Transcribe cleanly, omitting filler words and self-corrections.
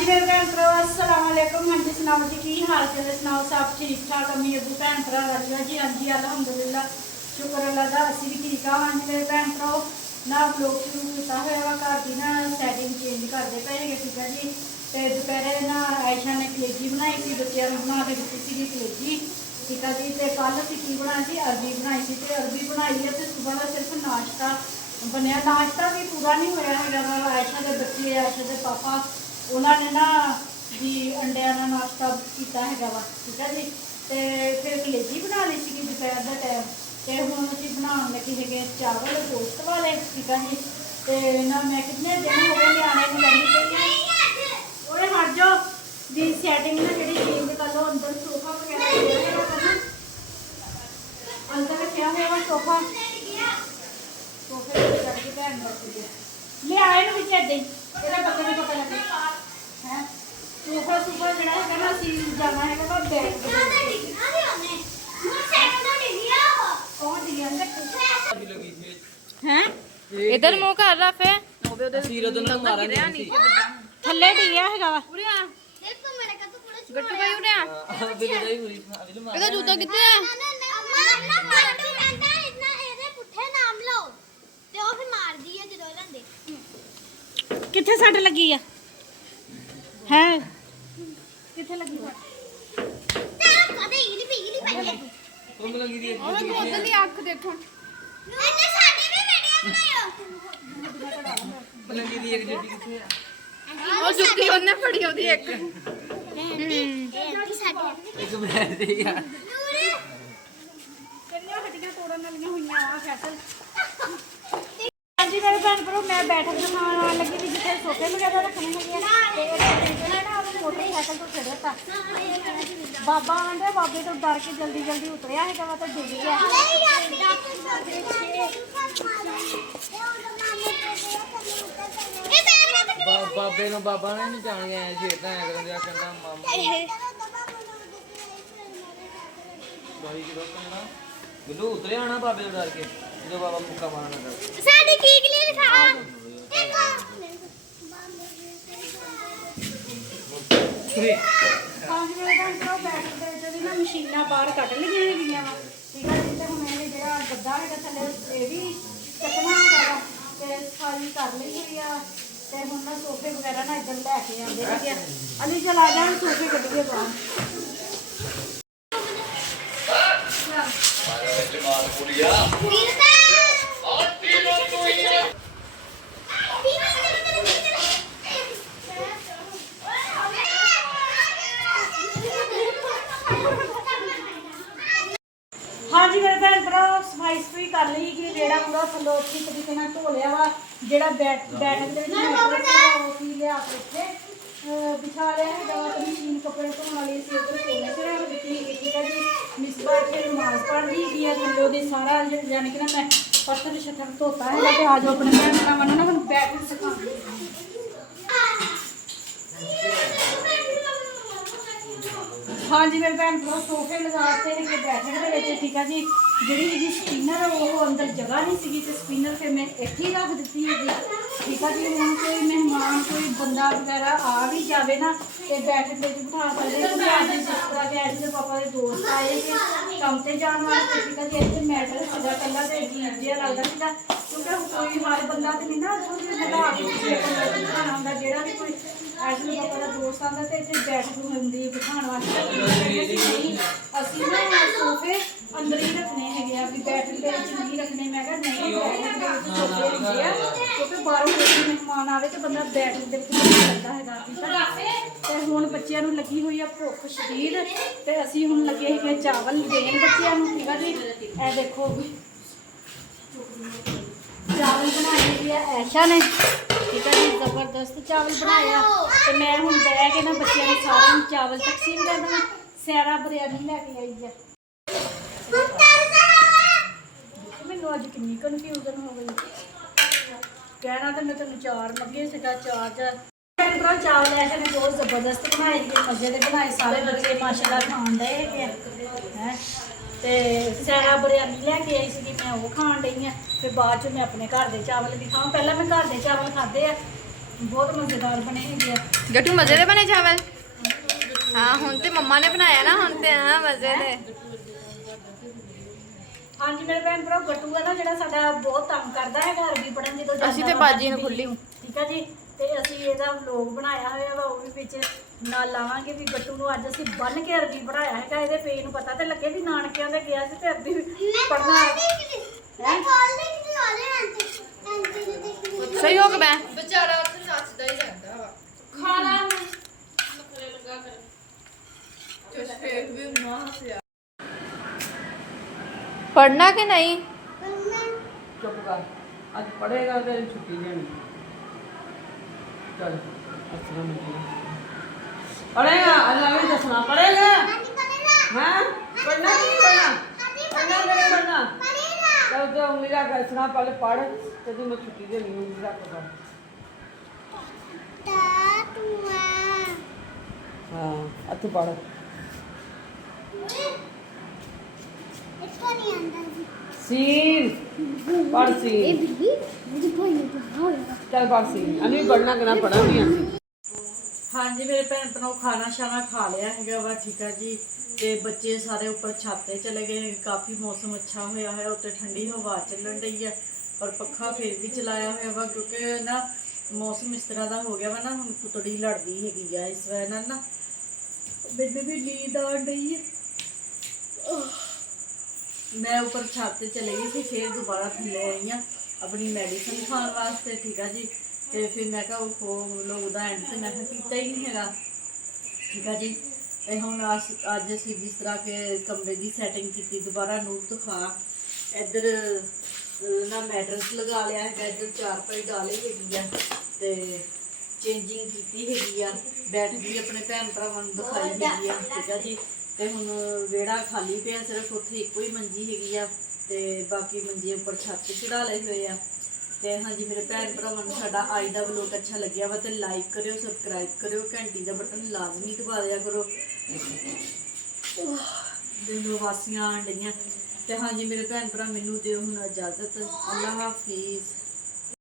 जी मेरे भैन भ्रा अस्सलाम वालेकुम। हाँ जी सुनाओ जी की हाल चाल है, सुनाओ सब ठीक ठाक। अम्मी अबू भैन भ्रा राजी जी? हाँ जी अलहमदुलिल्लाह शुक्र अल्लाह का असी भी ठीक हाँ। हाँ जी मेरे भैन भ्रा ना ब्लॉग शुरू किया हुआ घर की ना सैटिंग चेंज करते पे है, ठीक है जी। तो दोपहरे ना आयशा ने कलेजी बनाई थी, बच्चों को बना के दी थी कलेजी, ठीक है जी। तो कल असी की बनाई थी, अरबी बनाई थी। तो अरबी बनाई है तो सुबह का सिर्फ नाश्ता बनया, नाश्ता भी पूरा नहीं होया है। आयशा के बच्चे आयशा के पापा उन्होंने ना जी अंडिया का नाश्ता किया है वा, ठीक है जी। तो फिर कलेजी बना ली थी दोपहर का टाइम। तो हम अभी बना लगे है चावल गोश्त वाले, ठीक है जी। तो ना मैं कितने दिन हो गए न्याणे को लगी और हट जाओ जी सैटिंग ना जी चेंज कर लो। अंदर सोफा वगैरह अंदर रखा हुआ वा सोफा, सोफे करके भैन बच्चे ले आए ना बिच ऐसे ही बच्चे ने पता लगे है। सोफा सूफा जरा है ना सी जाना है ना बैठ हैं इधर मुंह कर रहा फे थल्ले डिया है वा गट्टू भाई उड़े ਇਹਦਾ ਜੂਤਾ ਕਿੱਥੇ ਹੈ किथे सट लगी है किथे लगी ਉਧਰ ਦੀ ਅੱਖ ਦੇਖੋ ਉਹ ਜੁੱਤੀ ਉਹਨੇ ਫੜੀ ਉਹਦੀ ਇੱਕ जी मेरे भैन भ्रा मैं बैठक बनाने लगी थी जिसे सोफे वगैरह रखने लगे ना मोटरसाइकिल तो चढ़े था बाबा आंदे बाबे तो डर के जल्दी जल्दी उतरिया है तो डूब गया। बाबे नु बाबा ने नहीं जान गया छेड़ता है करन दिया कहंदा मामा भाई की रोक ना बिल्लू उतरे आना बाबे तो डर के जो बाबा मुक्का मारना था साडी ठीक लिए लिखा मशीना बाहर कट लिया है, ठीक है जी। हम जो गद्दा है थले ये भी चकना है सारी कर ली हुई है। तो हम ना सोफे वगैरह ना इधर लैके आते अली चला जाए सोफे कटिए बाहर। हाँ जी मेरे भैन भ्रा सफाई सफाई कर ली कि रेड़ा पूरा थलो अच्छी तरीके ना धो लिया वा। जो बैठक के लिया के बिछा लिया है तो मशीन कपड़े धोने वाली अभी उधर कोने से रख दी है, ठीक है जी। मिसबा इतने नमाज पढ़ ली गई है थलो की सारा यानी कि ना मैं पत्थर शत्थर धोता है। तो आज अपने भैन भरावां ना मैं बैठक सिखा। हाँ जी मेरे भैन भ्रा सोफे लगाते हैं बैठक के, ठीक है जी। जी स्पिनर वो अंदर जगह नहीं सी तो स्पिनर फिर मैं इत्थे ही रख दी है जी, ठीक है जी। हम कोई मेहमान कोई बंदा वगैरह आ भी जाए ना तो बैठक में बिठा सकते। अज जिस तरह के अज पापा के दोस्त आए थे कम से जाने वाले, ठीक है जी। इतने मैटर सीधा कला तो अजीब जहा लगता था क्योंकि कोई हर बंदा तो नहीं ना बुला के बिठाना होंगे। जोड़ा भी कोई अज पापा का दोस्त आता तो इतने बैठक होंगी बिठाने वास्ते असी ना सोफे अंदर ही रखने है भी बैठक के नहीं रखने। मैं नहीं सोफे होंगे क्योंकि बाहरों कोई मेहमान आए तो बंदा बैठक करता है, ठीक है। तो हुण बच्चों को लगी हुई है भुख शदीद तो असी हुण लगे है चावल देन बच्चों को, ठीक है जी। ए देखो चावल बनाए है ऐशा ने, ठीक है जी। जबरदस्त चावल बनाया तो मैं हुण बह के ना बच्चों ने सारे चावल तकसीम कर देना। सैरा बिरयानी लैके आई है मैनू अज कि कन्फ्यूजन हो गई। कहना तो मैं तेन चार लगे सीगा चार चावल ऐसे ने बहुत जबरदस्त बनाए थे, मजे के बनाए सारे बच्चे माशाल्लाह खान डे हैं। तो सैरा बिरयानी लैके आई सी मैं वो खान डई हाँ। फिर बाद मैं अपने घर के चावल भी खाऊँ, पहले मैं घर के चावल खाधे है ਬਹੁਤ ਮਜ਼ੇਦਾਰ ਬਣੇ ਹੈਗੇ ਆ। ਗੱਟੂ ਮਜ਼ੇ ਦੇ ਬਣੇ ਚਾਵਲ। ਹਾਂ ਹੁਣ ਤੇ ਮੰਮਾ ਨੇ ਬਣਾਇਆ ਨਾ, ਹੁਣ ਤੇ ਹਾਂ ਮਜ਼ੇ ਦੇ। ਹਾਂਜੀ ਮੇਰੇ ਭੈਣ ਭਰਾ, ਗੱਟੂ ਹੈ ਨਾ ਜਿਹੜਾ ਸਾਡਾ ਬਹੁਤ ਤੰਗ ਕਰਦਾ ਹੈ ਅਰਬੀ ਪੜਨ ਜਦੋਂ ਜਾਂਦਾ ਅਸੀਂ ਤੇ ਵਾ ਬਾਜੀ ਨੂੰ ਖੁੱਲੀ। ਠੀਕ ਆ ਜੀ। ਤੇ ਅਸੀਂ ਇਹਦਾ ਵਲੋਗ ਬਣਾਇਆ ਹੋਇਆ ਵਾ, ਉਹ ਵੀ ਵਿੱਚ ਨਾਲ ਲਾਵਾਂਗੇ ਵੀ ਗੱਟੂ ਨੂੰ ਅੱਜ ਅਸੀਂ ਬੰਨ ਕੇ ਅਰਬੀ ਪੜਾਇਆ ਹੈਗਾ। ਇਹਦੇ ਪੇ ਨੂੰ ਪਤਾ ਤੇ ਲੱਗੇ ਵੀ ਨਾਨਕਿਆਂ ਦੇ ਗਿਆ ਸੀ ਤੇ ਅਰਬੀ ਪੜਨਾ ਹੈ। ਸਹੀ ਹੋ ਗਿਆ ਮੈਂ ਵਿਚਾਰਾ ਉੱਥੇ ਨੱਚਦਾ ਹੀ ਰਹਿੰਦਾ ਵਾ। ਖਾਣਾ ਨਖਰੇ ਲੱਗਾ ਕਰ। ਚੁਸਪੇ ਵੀ ਮਾਂ ਹੱਸਿਆ। ਪੜਨਾ ਕਿ ਨਹੀਂ? ਚੁੱਪ ਕਰ, ਅੱਜ ਪੜੇਗਾ ਤੇ ਛੁੱਟੀ ਦੇਣੀ। ਚੱਲ ਅਸਲਾ ਮਿਲਣਾ ਪੜੇਗਾ, ਅੱਲਾ ਵੀ ਦੱਸਣਾ ਪੜੇਗਾ। ਹਾਂ ਪੜਨਾ ਕੀ ਪੜਨਾ, ਪੜਨਾ ਨਹੀਂ ਪੜਨਾ। ਚੱਲ ਤੇ ਉਂਗਲੀ ਰੱਖ ਇਸਨਾ ਪਹਿਲੇ ਪੜ ਤੇ ਤੂੰ ਮੈਂ ਛੁੱਟੀ ਦੇਣੀ ਉਂਗਲੀ ਰੱਖ ਕਰ। ਹਾਂ ਅੱਥੇ ਪੜ ਸੀਨ ਪੜ ਸੀਨ ਚੱਲ ਪੜ ਸੀਨ ਅਨੀ ਪੜਨਾ ਕਿ ਨਾ ਪੜਾ ਨਹੀਂ ਆਂਦੀ। ਹਾਂਜੀ ਮੇਰੇ ਭੈਣ ਭਰਾਓ, ਖਾਣਾ ਸ਼ਾਨਾ ਖਾ ਲਿਆ ਹੈਗਾ ਵਾ। ਠੀਕ ਆ ਜੀ। ਤੇ ਬੱਚੇ ਸਾਰੇ ਉੱਪਰ ਛੱਤ ਤੇ ਚਲੇ ਗਏ। ਕਾਫੀ ਮੌਸਮ ਅੱਛਾ ਹੋਇਆ ਹੋਇਆ, ਉੱਤੇ ਠੰਡੀ ਹਵਾ ਚੱਲਣ ਰਹੀ ਹੈ ਪਰ ਪੱਖਾ ਫਿਰ ਵੀ ਚਲਾਇਆ ਹੋਇਆ ਵਾ ਕਿਉਂਕਿ ਨਾ ਮੌਸਮ ਇਸ ਤਰ੍ਹਾਂ ਦਾ ਹੋ ਗਿਆ ਵਾ ਨਾ, ਹੁਣ ਕੁਤੜੀ ਲੜਦੀ ਹੈਗੀ ਆ ਇਸ ਵਜ੍ਹਾ ਨਾਲ ਨਾ ਮੈਨੂੰ ਵੀ ਨੀਂਦ ਆ ਰਹੀ ਹੈ। ਮੈਂ ਉੱਪਰ ਛੱਤ ਤੇ ਚਲੇ ਗਈ ਸੀ, ਫਿਰ ਦੁਬਾਰਾ ਥੱਲੇ ਆਈ ਹਾਂ ਆਪਣੀ ਮੈਡੀਸਨ ਖਾਣ ਵਾਸਤੇ। ਠੀਕ ਆ ਜੀ। ਤੇ ਫਿਰ ਮੈਂ ਕਿਹਾ ਉਹ ਲੋਕ ਦਾ ਐਂਡ ਤੇ ਮੈਂ ਕਿਹਾ ਕੀਤਾ ਹੀ ਨਹੀਂ ਹੈਗਾ। ਠੀਕ ਆ ਜੀ। ਤੇ ਹੁਣ ਅੱਜ ਅਸੀਂ ਜਿਸ ਤਰ੍ਹਾਂ ਕਿ ਕਮਰੇ ਦੀ ਸੈਟਿੰਗ ਕੀਤੀ ਦੁਬਾਰਾ, ਨੂਰ ਦਿਖਾ ਇੱਧਰ ਨਾ ਮੈਟਰਸ ਲਗਾ ਲਿਆ ਹੈਗਾ, ਇੱਧਰ ਚਾਰਪਾਈ ਡਾਲੀ ਹੈਗੀ ਆ ਤੇ ਚੇਂਜਿੰਗ ਕੀਤੀ ਹੈਗੀ ਆ। ਬੈਠ ਵੀ ਆਪਣੇ ਭੈਣ ਭਰਾਵਾਂ ਨੂੰ ਦਿਖਾਈ ਹੈਗੀ ਆ। ਠੀਕ ਆ ਜੀ। ਤੇ ਹੁਣ ਵਿਹੜਾ ਖਾਲੀ ਪਿਆ, ਸਿਰਫ ਉੱਥੇ ਇੱਕੋ ਹੀ ਮੰਜੀ ਹੈਗੀ ਆ ਤੇ ਬਾਕੀ ਮੰਜੇ ਉੱਪਰ ਛੱਤ ਤੇ ਚੜਾ ਲਏ ਹੋਏ ਆ। ਤੇ ਹਾਂਜੀ ਮੇਰੇ ਭੈਣ ਭਰਾਵਾਂ ਨੂੰ ਸਾਡਾ ਅੱਜ ਦਾ ਵਲੋਗ ਅੱਛਾ ਲੱਗਿਆ ਵਾ ਤੇ ਲਾਈਕ ਕਰਿਓ, ਸਬਸਕ੍ਰਾਈਬ ਕਰਿਓ, ਘੰਟੀ ਦਾ ਬਟਨ ਲਾਜ਼ਮੀ ਦਬਾ ਦਿਆ ਕਰੋ। ਦਿਲੋਂ ਵਾਸੀਆਂ ਆਣ ਡਈਆਂ। ਤੇ ਹਾਂਜੀ ਮੇਰੇ ਭੈਣ ਭਰਾ, ਮੈਨੂੰ ਦਿਓ ਹੁਣ ਇਜਾਜ਼ਤ। ਅੱਲਾ ਹਾਫਿਜ਼।